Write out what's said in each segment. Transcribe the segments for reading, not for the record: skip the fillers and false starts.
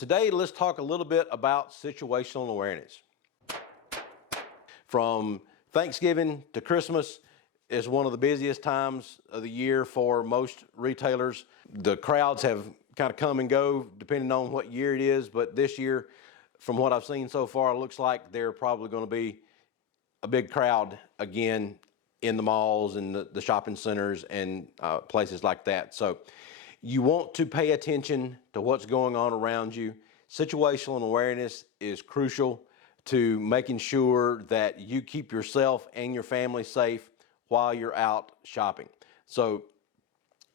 Today, let's talk a little bit about situational awareness. From Thanksgiving to Christmas is one of the busiest times of the year for most retailers. The crowds have kind of come and go depending on what year it is, but this year, from what I've seen so far, it looks like they're probably going to be a big crowd again in the malls and the shopping centers and places like that. So you want to pay attention to what's going on around you. Situational awareness is crucial to making sure that you keep yourself and your family safe while you're out shopping. So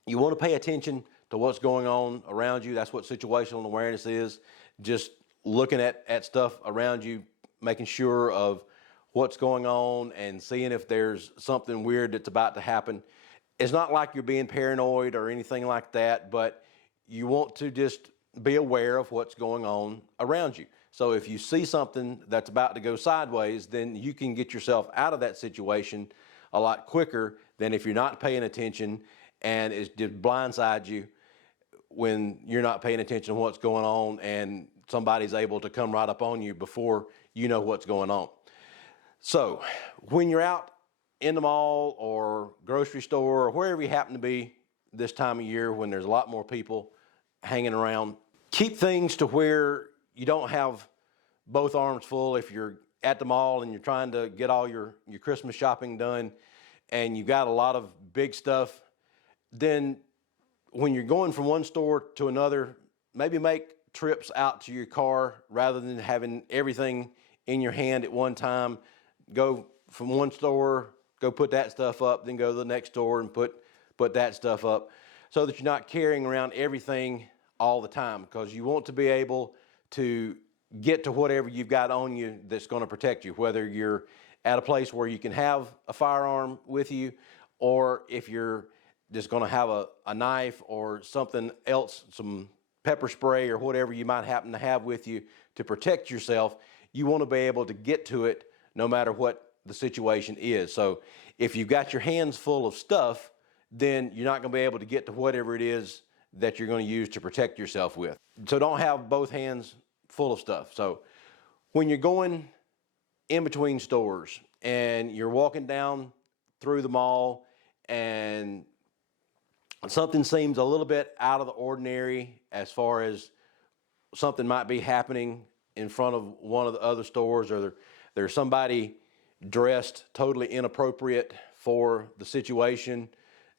you want to pay attention to what's going on around you. That's what situational awareness is. Just looking at stuff around you, making sure of what's going on and seeing if there's something weird that's about to happen. It's not like you're being paranoid or anything like that, but you want to just be aware of what's going on around you. So if you see something that's about to go sideways, then you can get yourself out of that situation a lot quicker than if you're not paying attention and it just blindsides you when you're not paying attention to what's going on and somebody's able to come right up on you before you know what's going on. So when you're out in the mall or grocery store or wherever you happen to be this time of year when there's a lot more people hanging around, keep things to where you don't have both arms full. If you're at the mall and you're trying to get all your Christmas shopping done and you've got a lot of big stuff, then when you're going from one store to another, maybe make trips out to your car rather than having everything in your hand at one time. Go from one store, go put that stuff up, then go to the next store and put that stuff up so that you're not carrying around everything all the time, because you want to be able to get to whatever you've got on you that's going to protect you, whether you're at a place where you can have a firearm with you or if you're just going to have a knife or something else, some pepper spray or whatever you might happen to have with you to protect yourself. You want to be able to get to it no matter what the situation is. So if you've got your hands full of stuff, then you're not going to be able to get to whatever it is that you're going to use to protect yourself with. So don't have both hands full of stuff. So when you're going in between stores and you're walking down through the mall and something seems a little bit out of the ordinary as far as something might be happening in front of one of the other stores, or there's somebody dressed totally inappropriate for the situation.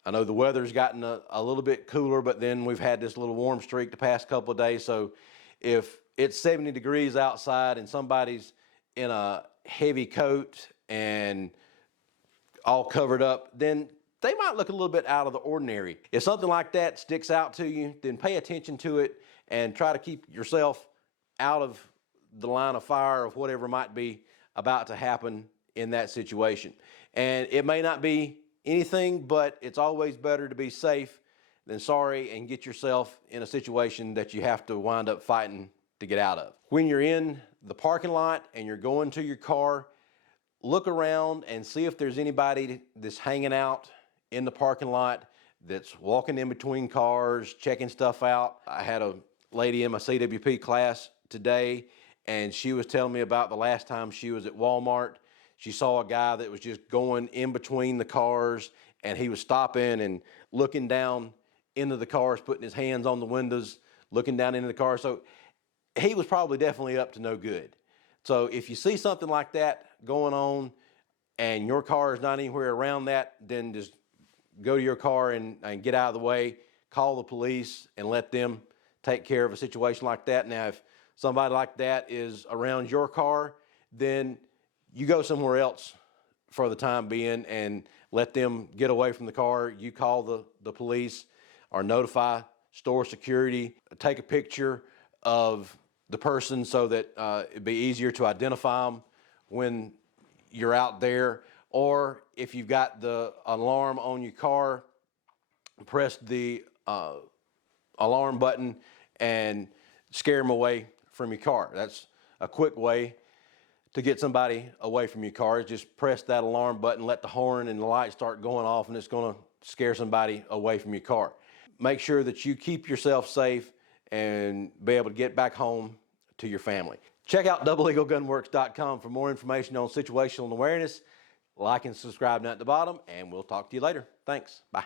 I know the weather's gotten a little bit cooler, but then we've had this little warm streak the past couple of days. So if it's 70 degrees outside and somebody's in a heavy coat and all covered up, then they might look a little bit out of the ordinary. If something like that sticks out to you, then pay attention to it and try to keep yourself out of the line of fire of whatever might be about to happen in that situation. And it may not be anything, but it's always better to be safe than sorry and get yourself in a situation that you have to wind up fighting to get out of. When you're in the parking lot and you're going to your car, look around and see if there's anybody that's hanging out in the parking lot that's walking in between cars, checking stuff out. I had a lady in my CWP class today, and she was telling me about the last time she was at Walmart. She saw a guy that was just going in between the cars, and he was stopping and looking down into the cars, putting his hands on the windows, looking down into the car. So he was probably definitely up to no good. So if you see something like that going on and your car is not anywhere around that, then just go to your car and get out of the way, call the police and let them take care of a situation like that. Now, if somebody like that is around your car, then you go somewhere else for the time being and let them get away from the car. You call the police or notify store security, take a picture of the person so that it'd be easier to identify them when you're out there. Or if you've got the alarm on your car, press the alarm button and scare them away from your car. That's a quick way to get somebody away from your car. Is just press that alarm button, let the horn and the light start going off, and it's going to scare somebody away from your car. Make sure that you keep yourself safe and be able to get back home to your family. Check out doubleeaglegunworks.com for more information on situational awareness. Like and subscribe down at the bottom, and we'll talk to you later. Thanks. Bye.